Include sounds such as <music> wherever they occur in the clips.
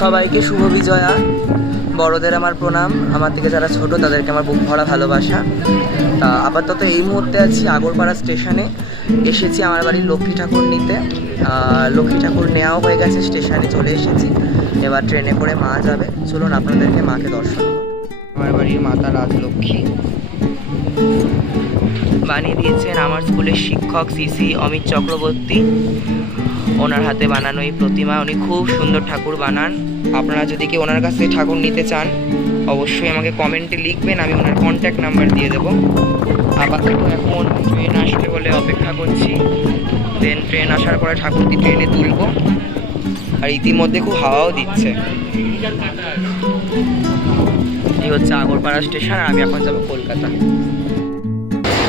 সবাইকে শুভ বিজয়া। বড়দের আমার প্রণাম। আমার থেকে যারা ছোট তাদেরকে আমার বুক ভরা ভালোবাসা। তা আপাতত এই মুহূর্তে আছি আগরপাড়া স্টেশনে। এসেছি আমার বাড়ির লক্ষ্মী ঠাকুর নিতে। লক্ষ্মী ঠাকুর নেওয়াও হয়ে গেছে স্টেশনে চলে এসেছি। এবার ট্রেনে করে মা যাবে। চলুন আপনাদেরকে মাকে দর্শন করুন আমার বাড়ির মাতা রাজলক্ষ্মী। বানিয়ে দিয়েছেন আমার স্কুলের শিক্ষক সিসি অমিত চক্রবর্তী। ওনার হাতে বানানো এই প্রতিমা, উনি খুব সুন্দর ঠাকুর বানান। আপনারা যদি কেউ ওনার কাছ থেকে ঠাকুর নিতে চান, অবশ্যই আমাকে কমেন্টে লিখবেন, আমি ওনার কন্ট্যাক্ট নাম্বার দিয়ে দেবো। আপাতত এখন ট্রেন আসবে বলে অপেক্ষা করছি। দেন ট্রেন আসার পরে ঠাকুরটি ট্রেনে তুলবো। আর ইতিমধ্যে খুব হাওয়াও দিচ্ছে। এই হচ্ছে আগরপাড়া স্টেশন আমি এখন যাব কলকাতা।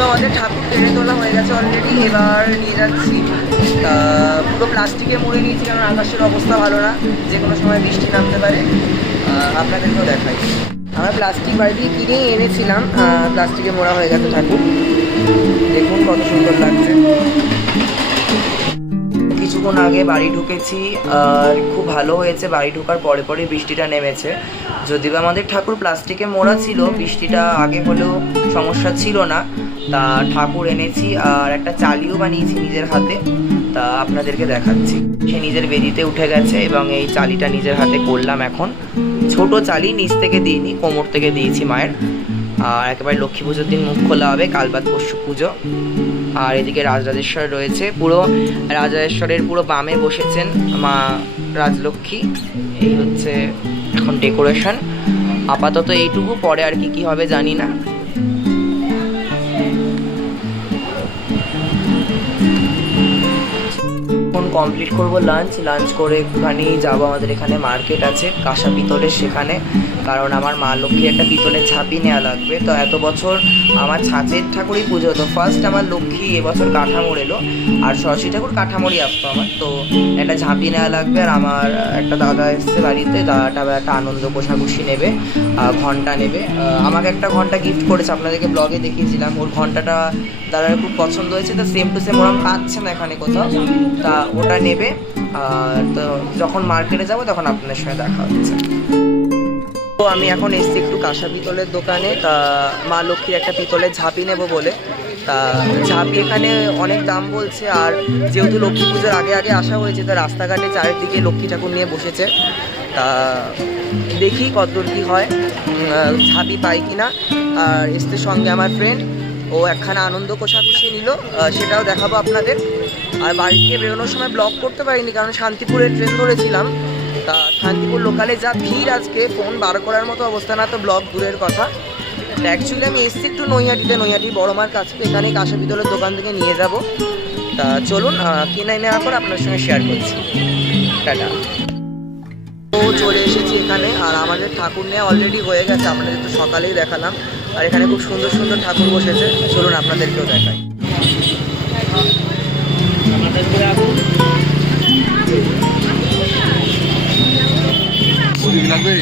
তো আমাদের ঠাকুর ট্রেনে তোলা হয়ে গেছে অলরেডি এবার নিয়ে যাচ্ছি পুরো প্লাস্টিকে মুড়ে নিয়েছি, কারণ আকাশের অবস্থা ভালো না। যে কোনো সময় বৃষ্টি নামতে পারে। আপনাদেরকেও দেখাই। আমরা প্লাস্টিক বাড়ি দিয়ে কিনেই এনেছিলাম। প্লাস্টিকে মোড়া হয়ে গেছে ঠাকুর। দেখুন কত সুন্দর লাগছে। কিছুক্ষণ আগে বাড়ি ঢুকেছি, আর খুব ভালো হয়েছে। বাড়ি ঢোকার পরে পরে বৃষ্টিটা নেমেছে। যদিও আমাদের ঠাকুর প্লাস্টিকে মোড়া ছিল, বৃষ্টিটা আগে হলেও সমস্যা ছিল না। তা ঠাকুর এনেছি আর একটা চালিও বানিয়েছি নিজের হাতে। তা আপনাদেরকে দেখাচ্ছি। সে নিজের বেদিতে উঠে গেছে এবং এই চালিটা নিজের হাতে করলাম এখন। ছোট চালি, নিচ থেকে দিইনি, কোমর থেকে দিয়েছি মায়ের। আর একেবারে লক্ষ্মী পুজোর দিন মুখ খোলা হবে, কালবাদ পরশু পুজো। আর এদিকে রাজরাজেশ্বর রয়েছে। পুরো রাজরাজেশ্বরের পুরো বামে বসেছেন মা রাজলক্ষ্মী। এই হচ্ছে এখন ডেকোরেশন আপাতত এইটুকু, পরে আর কি কি হবে জানি না। কমপ্লিট করব লাঞ্চ লাঞ্চ করে একটুখানি যাব আমাদের এখানে মার্কেট আছে কাঁসা পিতলের সেখানে। কারণ আমার মা লক্ষ্মীর একটা পিতলের ঝাঁপি নেওয়া লাগবে। তো এত বছর আমার ছাঁচের ঠাকুরই পুজো হতো। ফার্স্ট আমার লক্ষ্মী এবছর কাঠামোর এলো, আর সরস্বতী ঠাকুর কাঠামোরই আসতো আমার। তো একটা ঝাঁপি নেওয়া লাগবে, আর আমার একটা দাদা এসছে বাড়িতে, দাদাটা একটা আনন্দ কোষাকুষি নেবে ঘণ্টা নেবে। আমাকে একটা ঘণ্টা গিফট করেছে, আপনাদেরকে ব্লগে দেখিয়েছিলাম। ওর ঘন্টাটা দাদার খুব পছন্দ হয়েছে, তো সেম টু সেম ওরম পাচ্ছে না এখানে কোথাও। তা ওটা নেবে আর তো যখন মার্কেটে যাব তখন আপনার সঙ্গে দেখা হচ্ছে। তো আমি এখন এসছি একটু কাঁসা পিতলের দোকানে। তা মা লক্ষ্মীর একটা পিতলের ঝাঁপি নেব বলে। তা ঝাঁপি এখানে অনেক দাম বলছে, আর যেহেতু লক্ষ্মী পুজোর আগে আগে আসা হয়েছে, তো রাস্তাঘাটে চারিদিকে লক্ষ্মী ঠাকুর নিয়ে বসেছে। তা দেখি কতদূর কী হয়। ঝাঁপি পাই কি না আর এসছে সঙ্গে আমার ফ্রেন্ড ও একখানা আনন্দ কোষাকুষি নিল। সেটাও দেখাবো আপনাদের। আর বাড়ি থেকে বেরোনোর সময় ব্লগ করতে পারিনি, কারণ শান্তিপুরের ট্রেন ধরেছিলাম। তা শান্তিপুর লোকালে যা ভিড় আজকে ফোন বার করার মতো অবস্থা না তো ব্লগ দূরের কথা। অ্যাকচুয়ালি আমি এসছি একটু নৈহাটিতে নৈহাটি বড় মার কাছে এখানে কাঁসা পিতলের দোকান থেকে নিয়ে যাব। তা চলুন আহ, কিনে নেওয়ার পর আপনার সঙ্গে শেয়ার করছি। টাটা। তো চলে এসেছি এখানে আর আমাদের ঠাকুর নেওয়া অলরেডি হয়ে গেছে আপনাদের তো সকালেই দেখালাম। আর এখানে খুব সুন্দর সুন্দর ঠাকুর বসেছে চলুন আপনাদেরকেও দেখাই। প্রদীপ লাগবে?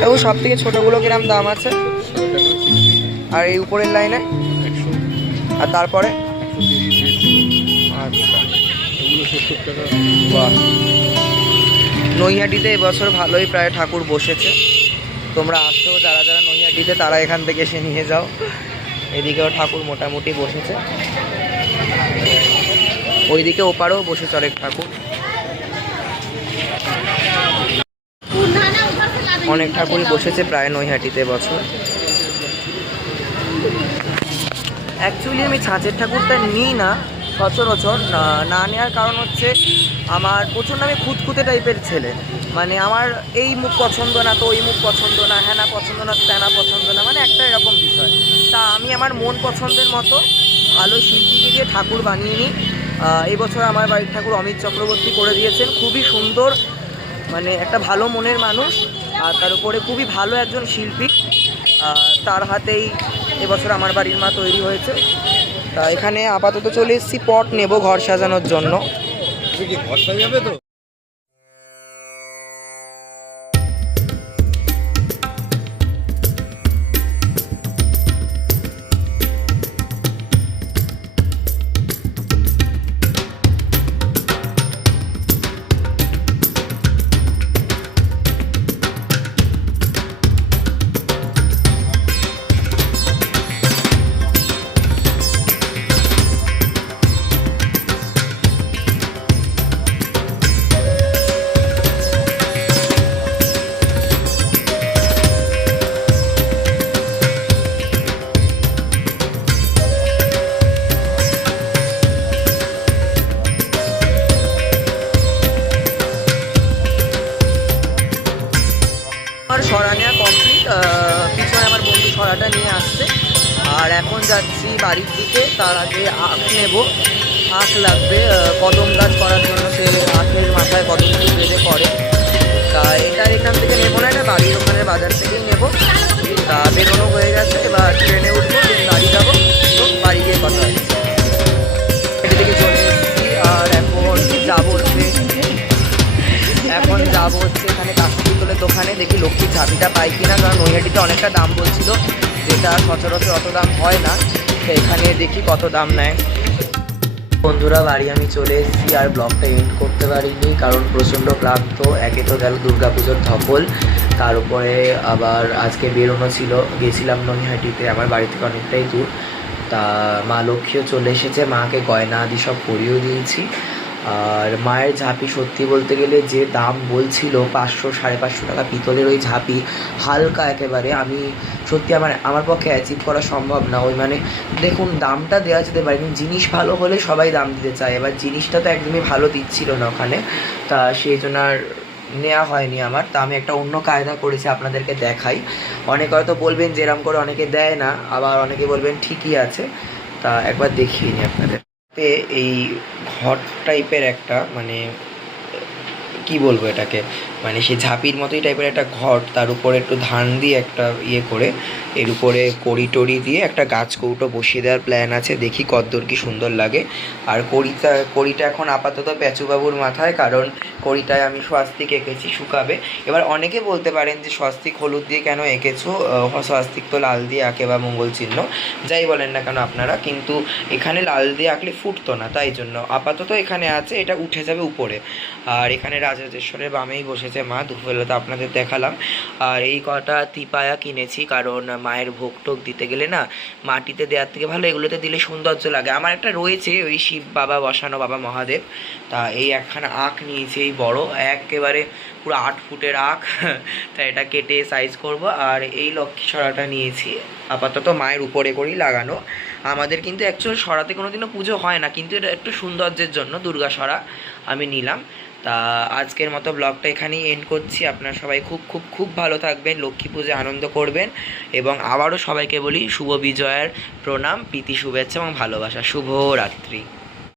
দেখো সব থেকে ছোটোগুলো কিরম দাম আছে? আর এই উপরের লাইনে? আর তারপরে? আচ্ছা। নৈহাটিতে এবছর ভালোই প্রায় ঠাকুর বসেছে। তোমরা আসছো যারা যারা নৈহাটিতে, তারা এখান থেকে এসে নিয়ে যাও। এদিকেও ঠাকুর মোটামুটি বসেছে। ওইদিকে ওপারেও বসেছে অনেক ঠাকুর। অনেক ঠাকুরই বসেছে প্রায় নৈহাটিতে বছর। অ্যাকচুয়ালি আমি ছাঁচের ঠাকুরটা নিই না, সচরাচর। না- নেওয়ার কারণ হচ্ছে আমার প্রচণ্ড আমি খুঁতখুঁতে টাইপের ছেলে। মানে আমার এই মুখ পছন্দ না, তো ওই মুখ পছন্দ না হ্যাঁ পছন্দ না ত্যানা পছন্দ না মানে একটা এরকম বিষয়। তা আমি আমার মন পছন্দের মতো ভালো শিল্পীকে দিয়ে ঠাকুর বানিয়ে নিই। এই বছর আমার বাড়ির ঠাকুর অমিত চক্রবর্তী করে দিয়েছেন। খুবই সুন্দর মানে একটা ভালো মনের মানুষ, আর তার উপরে খুবই ভালো একজন শিল্পী। তার হাতেই এবছর আমার বাড়ির মা তৈরি হয়েছে। তা এখানে আপাতত চলে এসেছি, পট নেব ঘর সাজানোর জন্য। ঘর সাজাবে তো? বাড়ির দিকে, তার আগে আখ নেব। আখ লাগবে কদম গাছ করার জন্য সে আখের মাথায় কদম ফুল বেঁধে করে। তা এটা এখান থেকে নেব না, এটা বাড়ির ওখানে বাজার থেকেই নেব। তা বেরোনো হয়ে গেছে, এবার ট্রেনে উঠবো বাড়ি যাব, তো বাড়ি গিয়ে কথা হচ্ছে। এদিকে চলে আর এখন যাব হচ্ছে, এখন যাব হচ্ছে এখানে কাঁচা পিতলের দোকানে, দেখি লক্ষ্মীর ঝাঁপিটা পাই কিনা, কারণ নৈহাটিতে অনেকটা দাম বলছিল। যেটা সচরাচর অত দাম হয় না। এখানে দেখি কত দাম নেয়। বন্ধুরা, বাড়ি আমি চলে এসেছি আর ব্লগটা এন্ড করতে পারিনি, কারণ প্রচণ্ড ক্লান্ত। একে তো গেল দুর্গাপুজোর ধকল। তার উপরে আবার আজকে বেরোনো ছিল। গেছিলাম নৈহাটিতে আমার বাড়ি থেকে অনেকটাই দূর। তা মা লক্ষ্মীও চলে এসেছে, মাকে গয়না আদি সব পরিয়েও দিয়েছি। আর মায়ের ঝাঁপি সত্যি বলতে গেলে যে দাম বলছিল পাঁচশো সাড়ে পাঁচশো টাকা পিতলের ওই ঝাঁপি হালকা একেবারে, আমি সত্যি আমার আমার পক্ষে অ্যাচিভ করা সম্ভব না। ওই মানে দেখুন, দামটা দেওয়া যেতে পারে, কিন্তু জিনিস ভালো হলে সবাই দাম দিতে চায়। এবার জিনিসটা তো একদমই ভালো দিচ্ছিল না ওখানে, তা সেই জন্য আর নেওয়া হয়নি আমার। তা আমি একটা অন্য কায়দা করেছি আপনাদেরকে দেখাই। অনেকে হয়তো বলবেন যেরম করে অনেকে দেয় না, আবার অনেকে বলবেন ঠিকই আছে। তা একবার দেখিয়ে নিই আপনাদের। এই ঘর টাইপের একটা মানে কি বলব এটাকে? মানে সেই ঝাঁপির মতোই টাইপের একটা ঘট তার উপরে একটু ধান দিয়ে একটা ইয়ে করে, এর উপরে কড়ি টড়ি দিয়ে একটা গাছ কৌটো বসিয়ে দেওয়ার প্ল্যান আছে, দেখি কদ্দূর কি সুন্দর লাগে। আর কড়িটা কড়িটা এখন আপাতত প্যাচুবাবুর মাথায়, কারণ কড়িটায় আমি স্বাস্তিক এঁকেছি, শুকাবে। এবার অনেকে বলতে পারেন যে, স্বস্তিক হলুদ দিয়ে কেন এঁকেছো? স্বস্তিক তো লাল দিয়ে আঁকে বা মঙ্গল চিহ্ন, যাই বলেন না কেন আপনারা, কিন্তু এখানে লাল দিয়ে আঁকলে ফুটতো না, তাই জন্য। আপাতত এখানে আছে, এটা উঠে যাবে উপরে। আর এখানে রাজরাজেশ্বরের বামেই বসেছে মা দুপুরবেলা তো আপনাদের দেখালাম। আর এই কটা তিপায়া কিনেছি, কারণ মায়ের ভোগ টোক দিতে গেলে না, মাটিতে দেওয়ার থেকে ভালো, এগুলোতে দিলে সৌন্দর্য লাগে। আমার একটা রয়েছে ওই শিব বাবা, বসানো বাবা মহাদেব। তা এই একখানা আখ নিয়েছি, এই বড়, একেবারে পুরো আট ফুটের আখ। <laughs> তা এটা কেটে সাইজ করব, আর এই লক্ষ্মী সরাটা নিয়েছি। আপাতত মায়ের উপরে করেই লাগানো। আমাদের কিন্তু অ্যাকচুয়াল সরাতে কোনো দিনও পুজো হয় না, কিন্তু এটা একটু সৌন্দর্যের জন্য দুর্গা সরা আমি নিলাম। তা আজকের মতো ব্লগটা এখানেই এন্ড করছি। আপনারা সবাই খুব খুব খুব ভালো থাকবেন, লক্ষ্মী পুজো আনন্দ করবেন এবং আবারও সবাইকে বলি শুভ বিজয়ের প্রণাম, প্রীতি, শুভেচ্ছা এবং ভালোবাসা। শুভ রাত্রি।